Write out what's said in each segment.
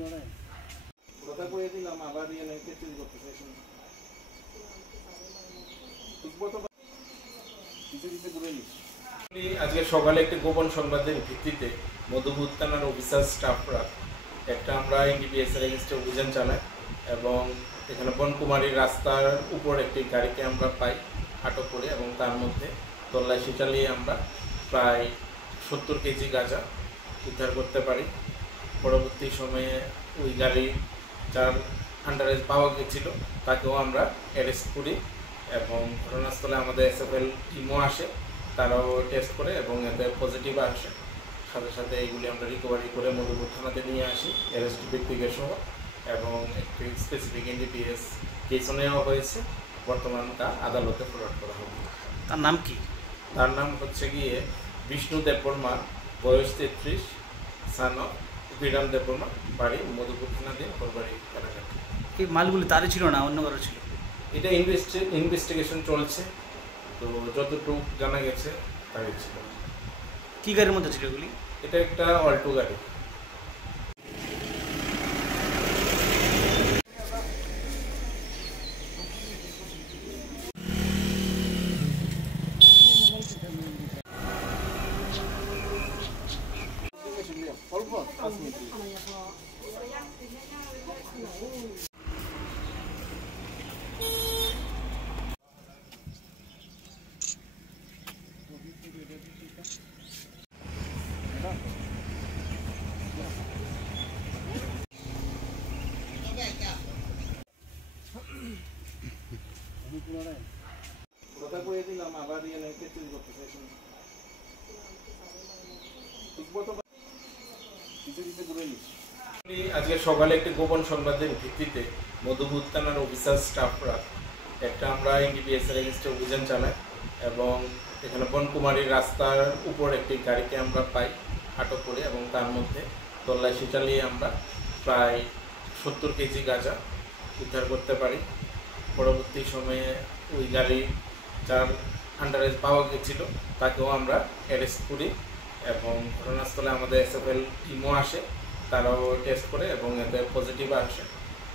আজকে সকালে একটি গোপন সংবাদের ভিত্তিতে মধুপুর থানার অফিসার স্টাফরা একটা আমরা এনডিপিএস এর এগেইনস্টে অভিযান চালাই এবং এখানে বনকুমারীর রাস্তার উপর একটি গাড়িকে আমরা পাই আটক করে এবং তার মধ্যে তল্লাশি চালিয়ে আমরা প্রায় 70 কেজি গাঁজা উদ্ধার করতে পারি। পরবর্তী সময়ে ওই গাড়ি যার আন্ডারে পাওয়া গেছিল তাকেও আমরা অ্যারেস্ট করি এবং ঘটনাস্থলে আমাদের এসএফএল টিমও আসে, তারাও টেস্ট করে এবং এতে পজিটিভ আসে। সাথে সাথে এইগুলি আমরা রিকভারি করে মধুপুর থানাতে নিয়ে আসি অ্যারেস্ট ব্যক্তিকে সহ এবং একটি স্পেসিফিক এনডিপিএস কেসও নেওয়া হয়েছে। বর্তমান তা আদালতে ফরওয়ার্ড করা হবে। তার নাম কি? তার নাম হচ্ছে গিয়ে বিষ্ণু দেববর্মা, বয়স 33, সান অফ বিরাম দেববর্মা, বাড়ি মধুপুর থানাধীন ঘরবাড়ি কানাঘাট। এই মালগুলি তারই ছিল না অন্য কারো ছিল? এটা ইনভেস্টিগেশন চলছে, তো যতটুকু জানা গেছে তাই ছিল। কী গাড়ির মধ্যে ছিল এগুলি? এটা একটা অল্টো গাড়ি। আজকে সকালে একটি গোপন সংবাদের ভিত্তিতে মধুপুর থানার অফিসার স্টাফরা একটা আমরা এনডিপিএস এর এগেইনস্টে অভিযান চালাই এবং এখানে বনকুমারীর রাস্তার উপর একটি গাড়িকে আমরা পাই আটক করে এবং তার মধ্যে তল্লাশি চালিয়ে আমরা প্রায় 70 কেজি গাঁজা উদ্ধার করতে পারি। পরবর্তী সময়ে ওই গাড়ি যার আন্ডারে পাওয়া গেছিল তাকেও আমরা অ্যারেস্ট করি এবং ঘটনাস্থলে আমাদের এসএফএল টিমও আসে, তারাও টেস্ট করে এবং এতে পজিটিভ আসে।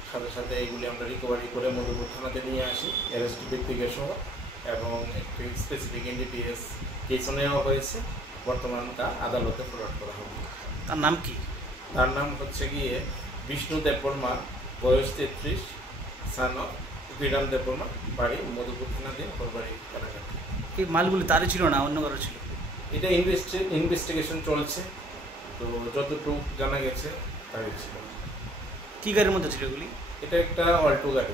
সাথে সাথে এইগুলি আমরা রিকভারি করে মধুপুর থানাতে নিয়ে আসি অ্যারেস্ট ব্যক্তিকে সহ এবং একটি স্পেসিফিক এনডিপিএস কেসও নেওয়া হয়েছে। বর্তমান তা আদালতে ফরওয়ার্ড করা হবে। তার নাম কি? তার নাম হচ্ছে গিয়ে বিষ্ণু দেববর্মা, বয়স 33, সান অফ বিরাম দেববর্মা, বাড়ি মধুপুর থানাধীন ঘরবাড়ি কানাঘাট। এই মালগুলি তারই ছিল না অন্য কারো ছিল? এটা ইনভেস্টিগেশন চলছে, তো যতটুকু জানা গেছে তাই ছিল। কী গাড়ির মধ্যে ছিল এগুলি? এটা একটা অল্টো গাড়ি।